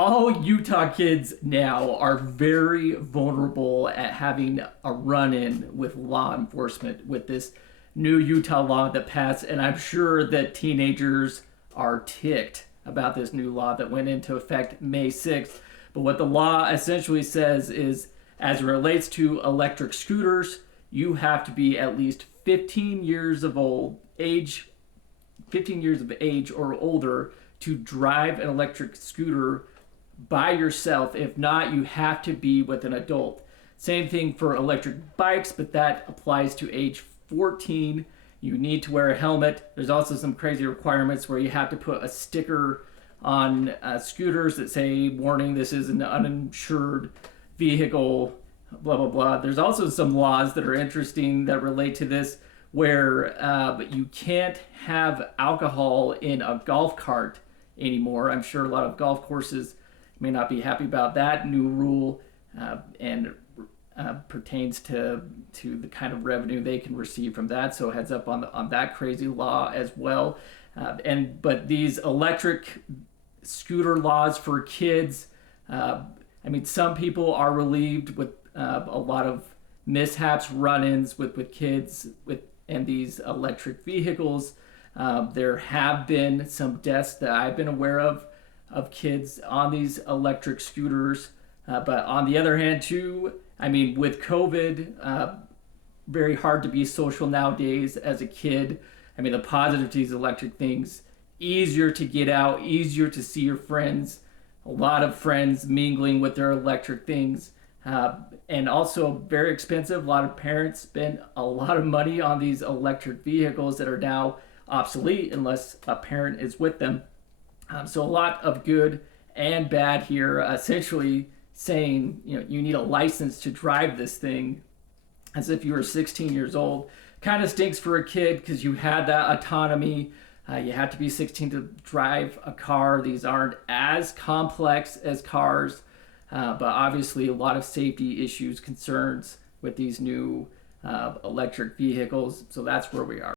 all Utah kids now are very vulnerable at having a run-in with law enforcement with this new Utah law that passed, and I'm sure that teenagers are ticked about this new law that went into effect May 6th. But what the law essentially says is, as it relates to electric scooters, you have to be at least 15 years of age 15 years of age or older to drive an electric scooter by yourself. If not, you have to be with an adult. Same thing for electric bikes, but that applies to age 14. You need to wear a helmet. There's also some crazy requirements where you have to put a sticker on scooters that say, warning, this is an uninsured vehicle, blah, blah, blah. There's also some laws that are interesting that relate to this where you can't have alcohol in a golf cart anymore. I'm sure a lot of golf courses may not be happy about that new rule, and pertains to the kind of revenue they can receive from that. So heads up on that crazy law as well. But these electric scooter laws for kids, some people are relieved with a lot of mishaps, run-ins with kids and these electric vehicles. There have been some deaths that I've been aware of kids on these electric scooters. But on the other hand, too, with COVID, very hard to be social nowadays as a kid. The positive to these electric things, easier to get out, easier to see your friends, a lot of friends mingling with their electric things. And also very expensive. A lot of parents spend a lot of money on these electric vehicles that are now obsolete unless a parent is with them. So a lot of good and bad here, essentially saying, you need a license to drive this thing as if you were 16 years old. Kind of stinks for a kid because you had that autonomy. You have to be 16 to drive a car. These aren't as complex as cars. But obviously a lot of safety issues, concerns with these new electric vehicles. So that's where we are.